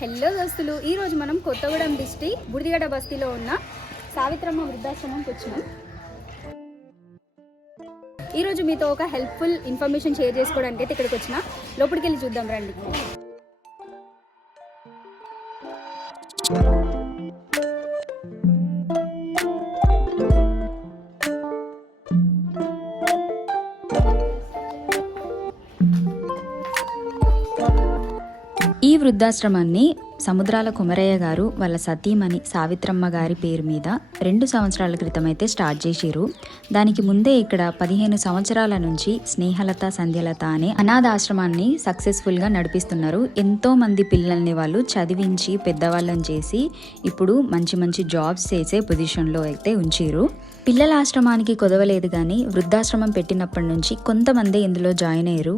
Hello దోస్తులు, ఈరోజు మనం కొత్తగూడెం డిస్ట్రిక్ట్ బుడిదిగడ్డ బస్తీలో ఉన్న సావిత్రమ్మ వృద్ధాశ్రమంకి వచ్చినాం. ఈరోజు మీతో ఒక హెల్ప్ఫుల్ ఇన్ఫర్మేషన్ షేర్ చేసుకోవడానికి అయితే ఇక్కడికి వచ్చిన. లోపలికి వెళ్ళి చూద్దాం రండి. ఈ వృద్ధాశ్రమాన్ని సముద్రాల కుమరయ్య గారు వాళ్ళ సతీమణి సావిత్రమ్మ గారి పేరు మీద 2 సంవత్సరాల క్రితం అయితే స్టార్ట్ చేసిరు. దానికి ముందే ఇక్కడ 15 సంవత్సరాల నుంచి స్నేహలత సంధ్యలత అనే అనాథాశ్రమాన్ని సక్సెస్ఫుల్గా నడిపిస్తున్నారు. ఎంతో మంది పిల్లల్ని వాళ్ళు చదివించి పెద్దవాళ్ళని చేసి ఇప్పుడు మంచి మంచి జాబ్స్ చేసే పొజిషన్లో అయితే ఉంచిరు. పిల్లల ఆశ్రమానికి కొదవలేదు కానీ వృద్ధాశ్రమం పెట్టినప్పటి నుంచి కొంతమంది ఇందులో జాయిన్ అయ్యారు.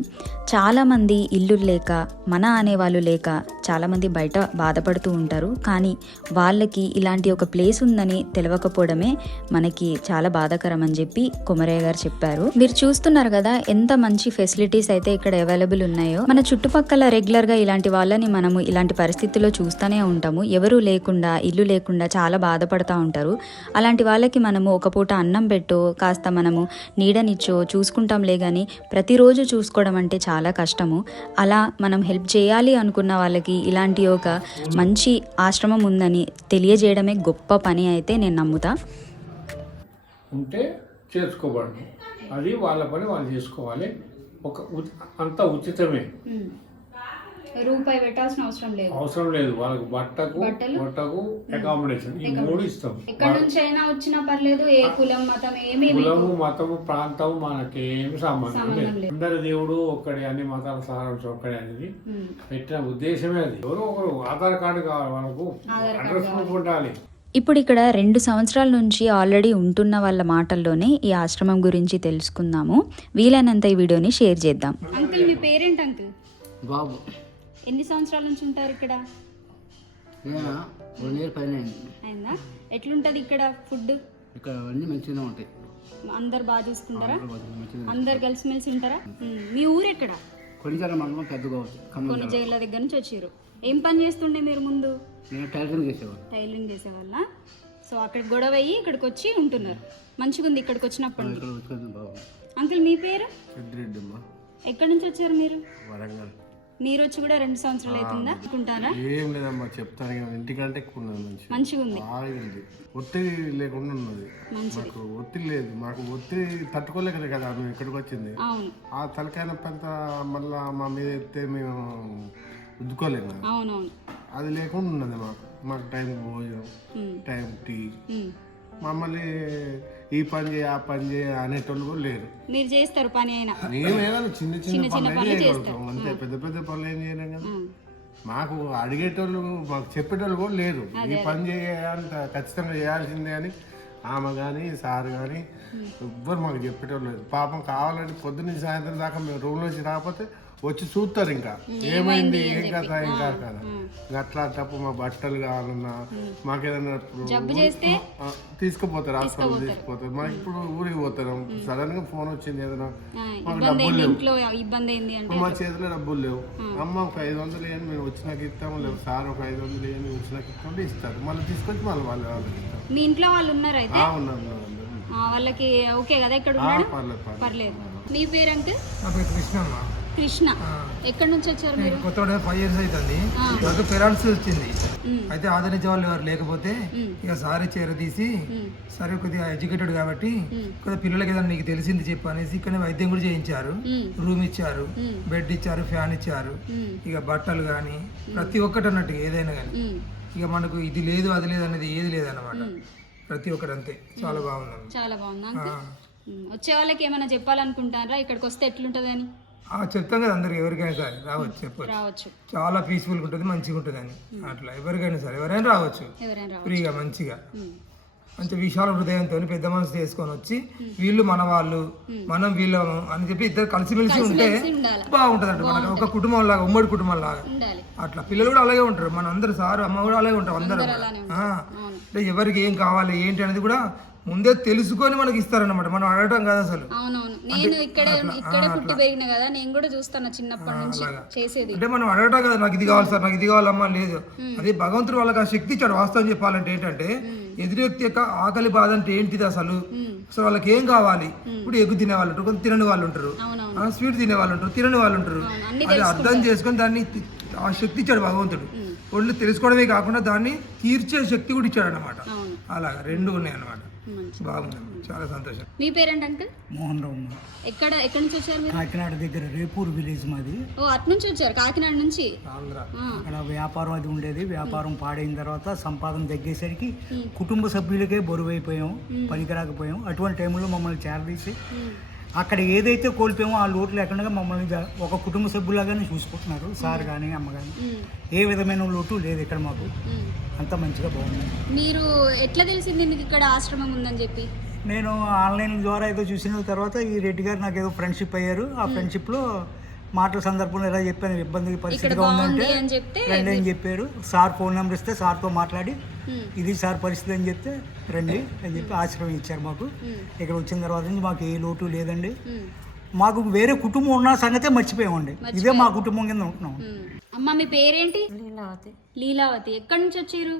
చాలామంది ఇల్లు లేక మన అనేవాళ్ళు లేక చాలామంది బయట బాధపడుతూ ఉంటారు. కానీ వాళ్ళకి ఇలాంటి ఒక ప్లేస్ ఉందని తెలియకపోవడమే మనకి చాలా బాధాకరం అని చెప్పి కుమరయ్య గారు చెప్పారు. మీరు చూస్తున్నారు కదా ఎంత మంచి ఫెసిలిటీస్ అయితే ఇక్కడ అవైలబుల్ ఉన్నాయో. మన చుట్టుపక్కల రెగ్యులర్గా ఇలాంటి వాళ్ళని మనము ఇలాంటి పరిస్థితుల్లో చూస్తూనే ఉంటాము. ఎవరు లేకుండా ఇల్లు లేకుండా చాలా బాధపడుతూ ఉంటారు. అలాంటి వాళ్ళకి మనము ఒక పూట అన్నం పెట్టో కాస్త మనము నీడనిచ్చో చూసుకుంటాంలే కానీ ప్రతిరోజు చూసుకోవడం అంటే చాలా కష్టము. అలా మనం హెల్ప్ చేయాలి అనుకున్న వాళ్ళకి ఇలాంటి ఒక మంచి ఆశ్రమం ఉందని తెలియజేయడమే గొప్ప పని అయితే నేను నమ్ముతా. ఉంటే చేసుకోబడి అది వాళ్ళ పని వాళ్ళు చేసుకోవాలి. అంతా ఉచితమే, రూపాయి పెట్టాల్సిన అవసరం లేదు. వాళ్ళకి బట్టకు అకామిడేషన్ ఈ 3 ఇస్తాం. ఎక్కడి నుంచి అయినా వచ్చినా పర్లేదు. ఏ కులం మతం ఏమి కులము మతము ప్రాంతం మనకేమి సంబంధం లేదు. అందరి దేవుడు ఒక్కడే, అన్ని మతాల సారాంశం ఒక్కడే అనేది పెట్టిన ఉద్దేశమే అది. ఎవరో ఒకరు ఆధార్ కార్డు కావాలి, వాళ్ళకు అడ్రస్ ప్రూఫ్ ఉండాలి. ఇప్పుడు ఇక్కడ 2 సంవత్సరాల నుంచి ఆల్రెడీ ఉంటున్న వాళ్ళ మాటల్లోనే ఈ ఆశ్రమం గురించి తెలుసుకుందాము. వీలైనంత ఈ వీడియోని షేర్ చేద్దాం. అంకుల్, మీ పేరెంట్ అంకుల్? బాబు. ఎన్ని సంవత్సరాల నుంచి ఉంటారు ఇక్కడ? 1 year పైన అయిందా? ఎట్లుంటది ఇక్కడ ఫుడ్? ఇక్కడ అన్ని మంచిగా ఉంటాయి. అందరు బాగా చూసుకుంటారా? అందరు కలిసిమెలిసి ఉంటారా? మీ ఊరు ఎక్కడ? కొన్నిసార్లు మనం పెద్దగా కొన్ని జైళ్ళ దగ్గర నుంచి వచ్చారు. ఏం పని చేస్తుండే మీరు ముందు? నేను టైలరింగ్ చేసేవాళ్ళ. సో అక్కడ గొడవ అయ్యి ఇక్కడికి వచ్చి ఉంటున్నారు. మంచిగా ఉంది ఇక్కడికి వచ్చినప్పటి నుంచి. అంకుల్, మీ పేరు? ఎక్కడి నుంచి వచ్చారు మీరు? వరంగల్. మీరు వచ్చి కూడా 2 సంవత్సరాలు అవుతుందా అనుకుంటారా? ఏం లేదమ్మా, చెప్తాను ఇంటికంటే ఎక్కువ మంచిగా ఉంది. ఒత్తిడి లేకుండా ఉన్నది. మాకు ఒత్తిడి లేదు. మాకు ఒత్తిడి తట్టుకోలేకనే కదా మేము ఇక్కడికి వచ్చింది. ఆ తలకాయ పెంత మళ్ళా మా మీద ఎత్తే మేము ఉద్దుకోలేము. అది లేకుండా ఉన్నది. మాకు టైం భోజనం, టైం టీ, మమ్మల్ని ఈ పని చేయ ఆ పని చేయ అనేటోళ్ళు కూడా లేరు. మీరు చేస్తారు పని అయినా? మేమేదో చిన్న చిన్న పనులు చేయగలుగుతాం అంతే. పెద్ద పెద్ద పనులు ఏం చేయలేం కదా. మాకు అడిగేటోళ్ళు, మాకు చెప్పేటోళ్ళు కూడా లేరు. ఈ పని చేయాలంట ఖచ్చితంగా చేయాల్సిందే అని ఆమె కానీ సార్ కానీ ఎవ్వరు మాకు చెప్పేటోళ్ళు లేదు. పాపం కావాలంటే పొద్దున్న సాయంత్రం దాకా మేము రూమ్ నుంచి రాకపోతే వచ్చి చూస్తారు ఇంకా ఏమైంది ఏం కదా ఏం కాదు కదా. అట్లా తప్పు మా బట్టలు కావాలన్నా మాకేదన్నా తీసుకుపోతారు, హాస్పిటల్ తీసుకుపోతారు. మాకు ఇప్పుడు ఊరికి పోతారు, సడన్ గా ఫోన్ వచ్చింది ఏదైనా, మాకు డబ్బులు లేవు, మా చేతిలో డబ్బులు లేవు. అమ్మ ఒక 500 వేయండి మేము వచ్చినాక ఇస్తాము, లేవు సార్ ఒక 500 వేయండి వచ్చినాక ఇస్తామంటే ఇస్తారు. మళ్ళీ తీసుకొచ్చి మళ్ళీ వాళ్ళకి ఇస్తారు. మీ ఇంట్లో వాళ్ళు ఉన్నారు? ఉన్నారు. వాళ్ళకి ఓకే కదా ఇక్కడ? పర్లేదు. మీ పేరు అంకుల్? నా పేరు కృష్ణ. ఎక్కడి నుంచి వచ్చారు మీరు? కొత్తగా 5 years అవుతుంది. నాకు పెరాలసిస్ వచ్చింది. అయితే ఆదరించే వాళ్ళు ఎవరు లేకపోతే ఇక సారే చేరదీసి, సరే కొద్దిగా ఎడ్యుకేటెడ్ కాబట్టి కొద్దిగా పిల్లలకి ఏదైనా నీకు తెలిసింది చెప్పు అనేసి ఇక్కడ వైద్యం కూడా చేయించారు. రూమ్ ఇచ్చారు, బెడ్ ఇచ్చారు, ఫ్యాన్ ఇచ్చారు, ఇక బట్టలు కానీ ప్రతి ఒక్కటి అన్నట్టు ఏదైనా కానీ. ఇక మనకు ఇది లేదు అది లేదు అనేది ఏది లేదన్నమాట. ప్రతి ఒక్కటి అంతే. చాలా బాగుంది. చాలా బాగుంది. వచ్చే వాళ్ళకి ఏమైనా చెప్పాలనుకుంటారా ఇక్కడికి వస్తే ఎట్లుంటది అని? చెప్తాం కదా అందరికి, ఎవరికైనా సరే రావచ్చు, చెప్పవచ్చు. చాలా పీస్ఫుల్గా ఉంటుంది, మంచిగా ఉంటుంది అని. అట్లా ఎవరికైనా సరే ఎవరైనా రావచ్చు ఫ్రీగా, మంచిగా మంచి విశాల హృదయంతో పెద్ద మనసు చేసుకొని వచ్చి వీళ్ళు మన వాళ్ళు మనం వీళ్ళము అని చెప్పి ఇద్దరు కలిసిమెలిసి ఉంటే బాగుంటుంది అంట. మనకు ఒక కుటుంబం లాగా, ఉమ్మడి కుటుంబం లాగా. అట్లా పిల్లలు కూడా అలాగే ఉంటారు. మన అందరు సారు అమ్మ కూడా అలాగే ఉంటారు అందరూ. అంటే ఎవరికి ఏం కావాలి ఏంటి అనేది కూడా ముందే తెలుసుకొని మనకి ఇస్తారన్నమాట, మనం అడగటం కాదు అసలు. అవునవును, నేను ఇక్కడే పుట్టి పెరిగిన కదా, నేను కూడా చూస్తాను చిన్నప్పటి నుంచి చేసేది. అంటే మనం అడగటం కదా, నాకు ఇది కావాలి సార్, నాకు ఇది కావాలమ్మా, లేదు. అది భగవంతుడు వాళ్ళకి ఆ శక్తి ఇచ్చాడు. వాస్తవం చెప్పాలంటే ఏంటంటే ఎదురు వ్యక్తి యొక్క ఆకలి బాధ అంటే ఏంటిది అసలు వాళ్ళకి ఏం కావాలి. ఇప్పుడు ఎగ్గు తినే వాళ్ళు ఉంటారు, కొంత తినని వాళ్ళు ఉంటారు, స్వీట్ తినే వాళ్ళు ఉంటారు, తినని వాళ్ళు ఉంటారు. అది అర్థం చేసుకొని దాన్ని ఆ శక్తి ఇచ్చాడు భగవంతుడు. ఒళ్ళు తెలుసుకోవడమే కాకుండా దాన్ని తీర్చే శక్తి కూడా ఇచ్చాడు అనమాట. అలాగా రెండు ఉన్నాయి అనమాట. బాగుంది, చాలా సంతోషం. మీ పేరెంట్ అంకుల్? మోహన్ రావు. ఎక్కడ నుంచి వచ్చారు మీరు? కాకినాడ దగ్గర రేపూర్ విలేజ్ మాది. ఓ, అటు నుంచి వచ్చారు, కాకినాడ నుంచి. అక్కడ వ్యాపారం అది ఉండేది. వ్యాపారం పాడైన తర్వాత సంపాదన తగ్గేసరికి కుటుంబ సభ్యులకే బరువైపోయాం, పనికి రాకపోయాం. అటువంటి టైంలో మమ్మల్ని చేరదీసి అక్కడ ఏదైతే కోల్పోయామో ఆ లోటు లేకుండా మమ్మల్ని ఒక కుటుంబ సభ్యులాగానే చూసుకుంటున్నారు. సార్ కానీ అమ్మ కానీ ఏ విధమైన లోటు లేదు ఇక్కడ మాకు. అంత మంచిగా బాగుంది. మీరు ఎట్లా తెలిసింది మీకు ఇక్కడ ఆశ్రమం ఉందని చెప్పి? నేను ఆన్లైన్ ద్వారా ఏదో చూసిన తర్వాత ఈ రెడ్డి గారు నాకు ఏదో ఫ్రెండ్షిప్ అయ్యారు. ఆ ఫ్రెండ్షిప్లో మాటల సందర్భంలో ఎలా చెప్పాను, ఇబ్బంది పరిస్థితిగా ఉందంటే రండి అని చెప్పారు. సార్ ఫోన్ నెంబర్ ఇస్తే సార్తో మాట్లాడి ఇది సార్ పరిస్థితి అని చెప్తే రండి అని చెప్పి ఆశ్రమం ఇచ్చారు మాకు. ఇక్కడ వచ్చిన తర్వాత నుంచి మాకు ఏ లోటు లేదండి. మాకు వేరే కుటుంబం ఉన్న సంగతే మర్చిపోయామండి. ఇదే మా కుటుంబం కింద ఉంటున్నాం. అమ్మ మీ పేరేంటి? లీలావతి. లీలావతి. ఎక్కడి నుంచి వచ్చారు?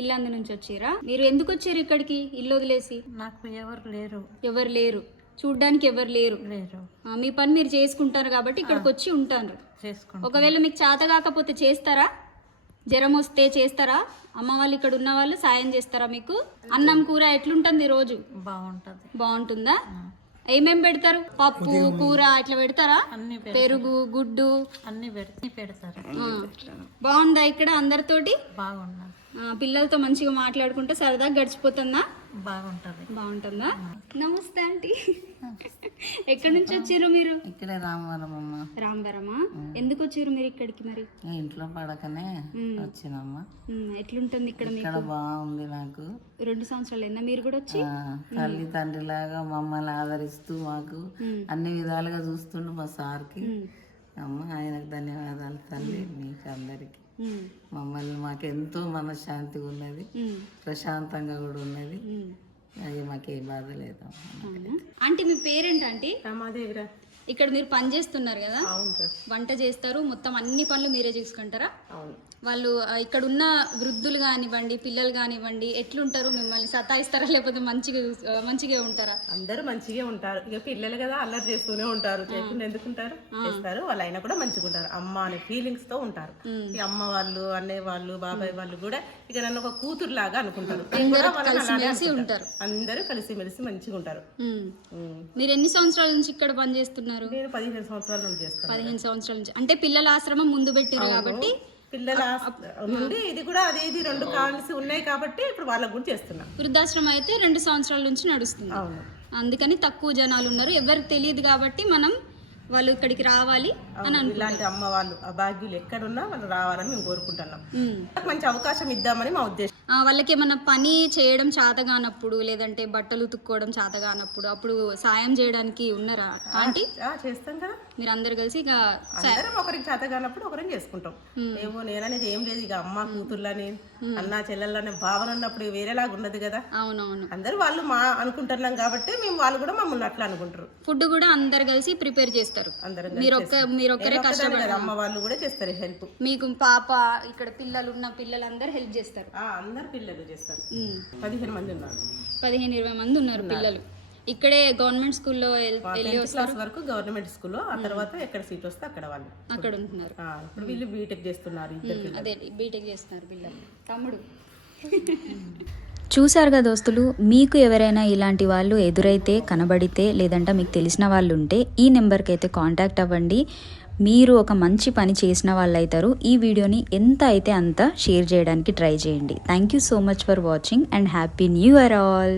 ఇల్లందు నుంచి వచ్చారా? మీరు ఎందుకు వచ్చారు ఇక్కడికి ఇల్లు వదిలేసి? నాకు ఎవరు లేరు, చూడ్డానికి ఎవరు లేరు. మీ పని మీరు చేసుకుంటారు కాబట్టి ఇక్కడికి వచ్చి ఉంటారు. ఒకవేళ మీకు చేత కాకపోతే చేస్తారా? జ్వరం వస్తే చేస్తారా? అమ్మ వాళ్ళు ఇక్కడ ఉన్న వాళ్ళు సాయం చేస్తారా మీకు? అన్నం కూర ఎట్లుంటుంది రోజు? బాగుంటుందా? ఏమేం పెడతారు? పప్పు కూర ఇట్లా పెడతారా? పెరుగు గుడ్డు అన్ని పెడతారు. బాగుందా ఇక్కడ అందరితోటి? పిల్లలతో మంచిగా మాట్లాడుకుంటే సరదాగా గడిచిపోతుందా? బాగుంటుందా? నమస్తే ఆంటీ. ఎక్కడి నుంచి వచ్చారు మీరు? ఇక్కడే రామవరం అమ్మ. రామవరమా? ఎందుకు వచ్చారు మీరు ఇక్కడికి? మరి ఇంట్లో పడకనే వచ్చినమ్మా. ఎట్లుంటుంది ఇక్కడ? ఇక్కడ బాగుంది. నాకు 2 సంవత్సరాలు మీరు కూడా వచ్చి తల్లి తండ్రి లాగా మమ్మల్ని ఆదరిస్తూ మాకు అన్ని విధాలుగా చూస్తుండు మా సార్కి. అమ్మ ఆయనకు ధన్యవాదాలు తల్లి. మీకు అందరికి మమ్మల్ని మాకు ఎంతో మనశ్శాంతిగా ఉన్నది, ప్రశాంతంగా కూడా ఉన్నది. అది మాకు ఏ బాధ లేదు. ఆంటీ మీ పేరేంటి ఆంటీ? రమాదేవిరా. ఇక్కడ మీరు పని చేస్తున్నారు కదా, వంట చేస్తారు, మొత్తం అన్ని పనులు మీరే చేసుకుంటారా? వాళ్ళు ఇక్కడ ఉన్న వృద్ధులు కానివ్వండి, పిల్లలు కానివ్వండి, ఎట్లుంటారు? మిమ్మల్ని సతాయిస్తారా లేకపోతే మంచిగా ఉంటారా? అందరూ మంచిగా ఉంటారు. ఇక పిల్లలు కదా అల్లరి చేస్తూనే ఉంటారు, చేయకుండా ఎందుకుంటారు, చేస్తారు. వాళ్ళు అయినా కూడా మంచిగా ఉంటారు. అమ్మ అనే ఫీలింగ్స్ తో ఉంటారు. ఈ అమ్మ వాళ్ళు, అన్నయ్య వాళ్ళు, బాబాయ్ వాళ్ళు కూడా ఇక నన్ను ఒక కూతురు లాగా అనుకుంటారు. అందరూ కలిసిమెలిసి మంచిగా ఉంటారు. మీరు ఎన్ని సంవత్సరాల నుంచి ఇక్కడ పని చేస్తున్నారు? నేను 15 సంవత్సరాల నుంచి చేస్తాను. 15 సంవత్సరాల నుంచి. అంటే పిల్లల ఆశ్రమం ముందు పెట్టారు కాబట్టి పిల్లల నుండి ఇది కూడా అది 2 కాలనీస్ ఉన్నాయి కాబట్టి ఇప్పుడు వాళ్ళకు కూడా చేస్తున్నాం. వృద్ధాశ్రమం అయితే 2 సంవత్సరాల నుంచి నడుస్తుంది. అందుకని తక్కువ జనాలు ఉన్నారు, ఎవరికి తెలియదు కాబట్టి మనం వాళ్ళు ఇక్కడికి రావాలి అని. ఇలాంటి అమ్మ వాళ్ళు అభాగ్యులు ఎక్కడున్నా వాళ్ళు రావాలని మేము కోరుకుంటున్నాం. మంచి అవకాశం ఇద్దామని మా ఉద్దేశం. వాళ్ళకి ఏమన్నా పని చేయడం చేతగానప్పుడు, లేదంటే బట్టలు ఉతుక్కోవడం చేతగానప్పుడు అప్పుడు సాయం చేయడానికి ఉన్నారా ఆంటీ? చేస్తాం కదా, మీరు అందరు కలిసి ఇక ఒకరికి చేతగానప్పుడు ఒకరిని చేసుకుంటాం. ఏమో నేననేది ఏం లేదు, ఇక అమ్మ కూతుర్లని అన్న చెల్లెళ్ళనే భావన ఉన్నప్పుడు వేరేలాగా ఉన్నది కదా. అవునవును, అందరు వాళ్ళు మా అనుకుంటున్నాం కాబట్టి మేము వాళ్ళు కూడా మమ్మల్ని అట్లా అనుకుంటారు. ఫుడ్ కూడా అందరు కలిసి ప్రిపేర్ చేస్తారు. మీరు ఒక్కరే కష్టపడారు, అమ్మ వాళ్ళు కూడా చేస్తారు హెల్ప్. మీకు పాప ఇక్కడ పిల్లలు ఉన్న పిల్లలందరూ హెల్ప్ చేస్తారు. అందరు పిల్లలు చేస్తారు. 15 మంది ఉన్నారు. 15-20 మంది ఉన్నారు పిల్లలు. ఇక్కడే గవర్నమెంట్ స్కూల్లో క్లాస్ వరకు గవర్నమెంట్ స్కూల్లో, ఆ తర్వాత ఎక్కడ సీట్ వస్తే అక్కడ వాళ్ళు అక్కడ ఉంటున్నారు. ఇప్పుడు వీళ్ళు బీటెక్ చేస్తున్నారు. అదే బీటెక్ చేస్తున్నారు పిల్లలు. తమ్ముడు చూసారుగా దోస్తులు, మీకు ఎవరైనా ఇలాంటి వాళ్ళు ఎదురైతే, కనబడితే, లేదంటే మీకు తెలిసిన వాళ్ళు ఉంటే ఈ నెంబర్కి అయితే కాంటాక్ట్ అవ్వండి. మీరు ఒక మంచి పని చేసిన వాళ్ళు అవుతారు. ఈ వీడియోని ఎంత అయితే అంత షేర్ చేయడానికి ట్రై చేయండి. Thank you so much for watching and happy new year all.